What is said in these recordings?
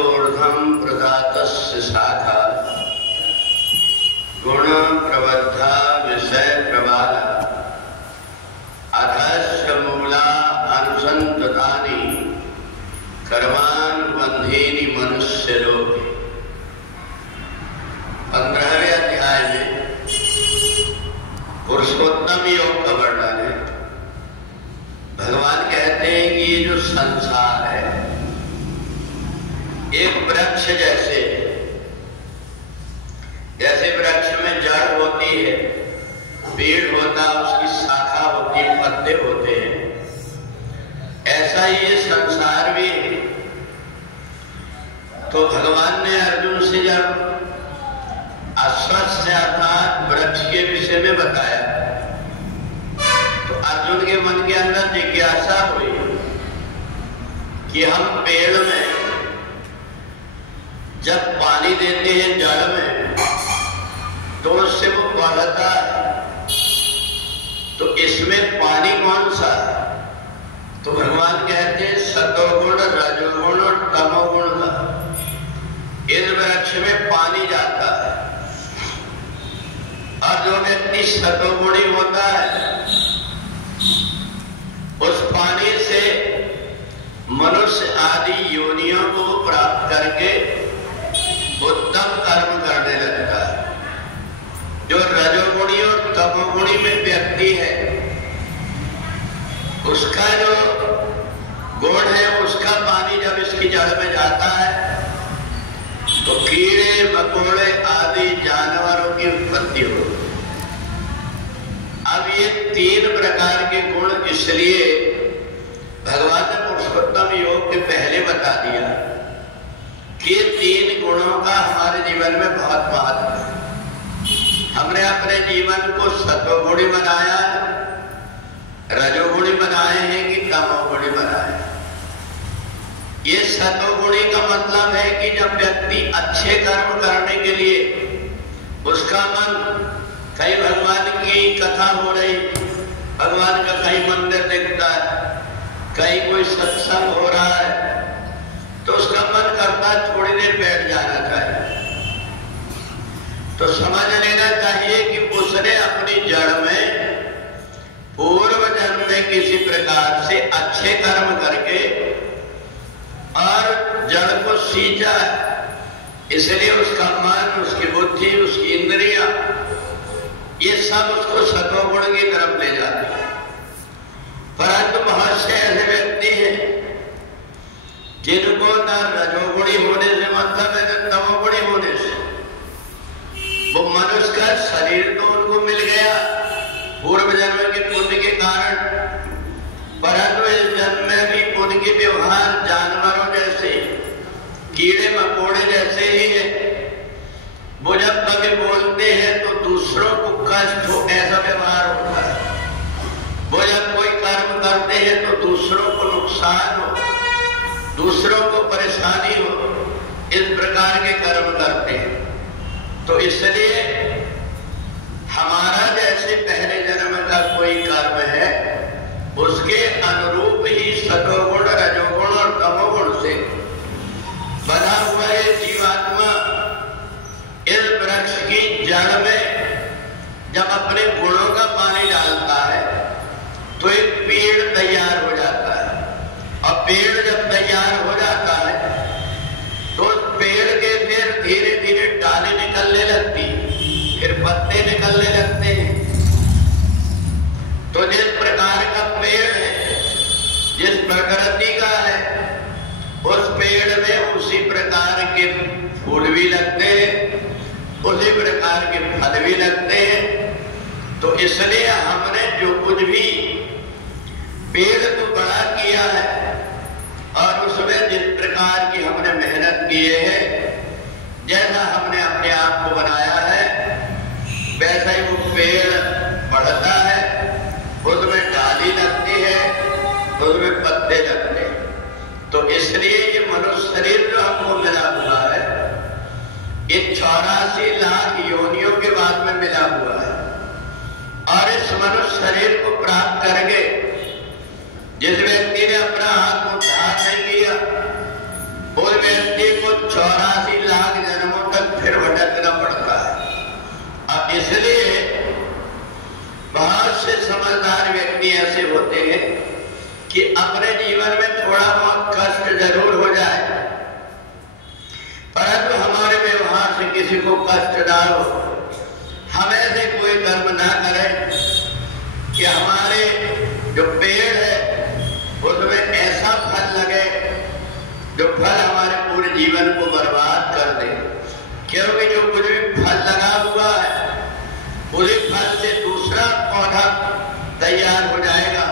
ऊर्ध्वं प्रदातस्य शाखा गुण प्रबद्धा विषय प्रबाला अधश्च मूला अनुसंततानि कर्मानुबंधीनि मनुष्य लोके। 15वें अध्याय में पुरुषोत्तम योग का वर्णन है। भगवान कहते हैं कि ये जो संसार है एक वृक्ष जैसे, जैसे वृक्ष में जड़ होती है, पेड़ होता, उसकी शाखा होती, पत्ते होते हैं, ऐसा ही ये संसार भी है। तो भगवान ने अर्जुन से जब अश्वत्थ अर्थात वृक्ष के विषय में बताया तो अर्जुन के मन के अंदर जिज्ञासा हुई कि हम पेड़ में जब पानी देते हैं जड़ में तो उससे वो बढ़ता है, तो इसमें पानी कौन सा है? तो भगवान कहते हैं सतोगुण, रजोगुण और तमोगुण का इस वृक्ष में पानी जाता है। और जो व्यक्ति सतोगुणी होता है उस पानी से मनुष्य आदि योनियों को प्राप्त करके उत्तम कर्म करने लगता है। जो रजोगुणी और तमोगुणी में व्यक्ति है उसका जो गुण है, उसका पानी जब इसकी जड़ में जाता है तो कीड़े मकोड़े आदि जानवरों की उत्पत्ति होती है। अब ये 3 प्रकार के गुण इसलिए भगवान ने पुरुषोत्तम योग के पहले बता दिया कि 3 गुणों का हमारे जीवन में बहुत महत्व है। हमने अपने जीवन को सतोगुणी बनाया, रजोगुणी बनाए हैं कि तमोगुणी बनाए। ये सतोगुणी का मतलब है कि जब व्यक्ति अच्छे कर्म करने के लिए उसका मन, कहीं भगवान की कथा हो रही, भगवान का कहीं मंदिर दिखता है, कहीं कोई सत्संग हो रहा है, तो उसका मन करता है थोड़ी देर बैठ जाना चाहिए। तो समझ लेना चाहिए कि उसने अपनी जड़ में पूर्व जन्म में किसी प्रकार से अच्छे कर्म करके और जड़ को सींचा, इसलिए उसका मन, उसकी बुद्धि, उसकी इंद्रियां, ये सब उसको सतोगुण की तरफ ले जाते हैं। परंतु बहुत से ऐसे व्यक्ति हैं जिनको न रजोगुणी होने से मतलब है न तमोगुणी होने से, वो मनुष्य का शरीर तो उनको मिल गया पूर्व जन्म के पुण्य के कारण, परंतु इस जन्म में भी उनके व्यवहार जानवरों जैसे, कीड़े मकोड़े जैसे ही है। वो जब कभी बोलते हैं तो दूसरों को कष्ट हो, ऐसा व्यवहार होता है। वो जब कोई कर्म करते हैं तो दूसरों को नुकसान हो, दूसरों को परेशानी हो, इस प्रकार के कर्म करते हैं। तो इसलिए हमारा जैसे पहले जन्म का कोई कर्म है उसके अनुरूप ही सतोगुण, रजोगुण और तमोगुण से बना हुआ है जीवात्मा। इस वृक्ष की जड़ में जब अपने गुणों का पानी डालता है तो एक पेड़ तैयार हो जाता है। और पेड़ जब तैयार हो जाता है तो उस पेड़ के फिर धीरे धीरे डाली निकलने लगती, फिर पत्ते निकलने लगते हैं। तो जिस प्रकार का पेड़ है, जिस प्रकृति का है, उस पेड़ में उसी प्रकार के फूल भी लगते हैं, उसी प्रकार के फल भी लगते हैं। तो इसलिए हमने जो कुछ भी पेड़ को बड़ा किया है और उसमें जिस प्रकार की हमने मेहनत किए है, जैसा हमने अपने आप को बनाया है, वैसा ही वो पेड़ बढ़ता है, उसमें डाली लगती है, उसमें पत्ते लगते हैं। तो इसलिए ये मनुष्य शरीर जो हमको मिला हुआ है, ये 84 लाख योनियों के बाद में मिला हुआ है। और इस मनुष्य शरीर को प्राप्त करके जिस व्यक्ति ने अपना हाथ उद्धार नहीं किया, उस व्यक्ति को ऐसे होते हैं कि अपने जीवन में थोड़ा बहुत कष्ट जरूर हो जाए, परंतु हमारे व्यवहार से किसी को कष्ट ना हो, हमें से कोई कर्म ना करे कि हमारे जो पेड़ है उसमें ऐसा फल लगे जो फल हमारे पूरे जीवन को बर्बाद कर दे। क्योंकि जो कुछ भी फल लगा हुआ है उसी फल से दूसरा पौधा तैयार हो जाएगा।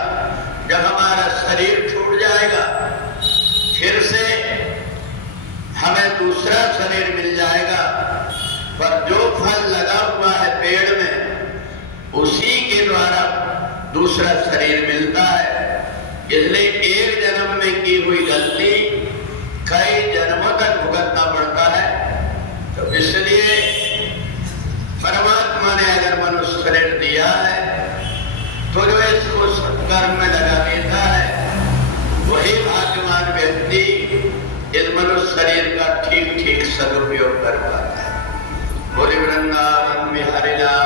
जब हमारा शरीर छूट जाएगा फिर से हमें दूसरा शरीर मिल जाएगा, पर जो फल लगा हुआ है पेड़ में उसी के द्वारा दूसरा शरीर मिलता है। इसलिए एक जन्म में की हुई गलती कई जन्मों तक भुगतना पड़ता है। तो इसलिए परमात्मा ने अगर मनुष्य शरीर दिया है तो जो इसको सत्कर्म में लगा देता है वही भाग्यवान व्यक्ति इस मनुष्य शरीर का ठीक ठीक सदुपयोग कर पाता है। बोले वृंदावन बिहारी लाल